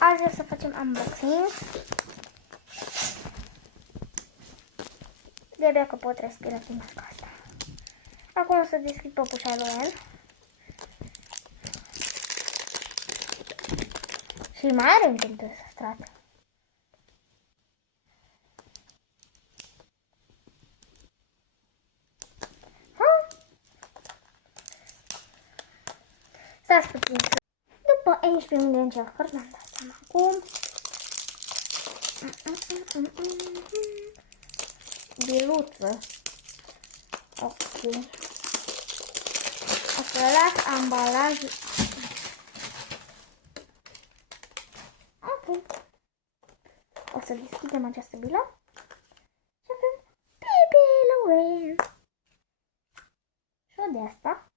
Azi vrea să facem unboxing. De-abia că pot respira prin masca asta. Acum o să deschid păpușa lui el. Și mai are un timp de strat. Stați puțin. După 11 minute de încercări, mi-am dat seama acum. Biluță. Ok. O să las ambalajul. Ok. O să deschidem această bilă. Și avem Baby Loren. Și o de asta.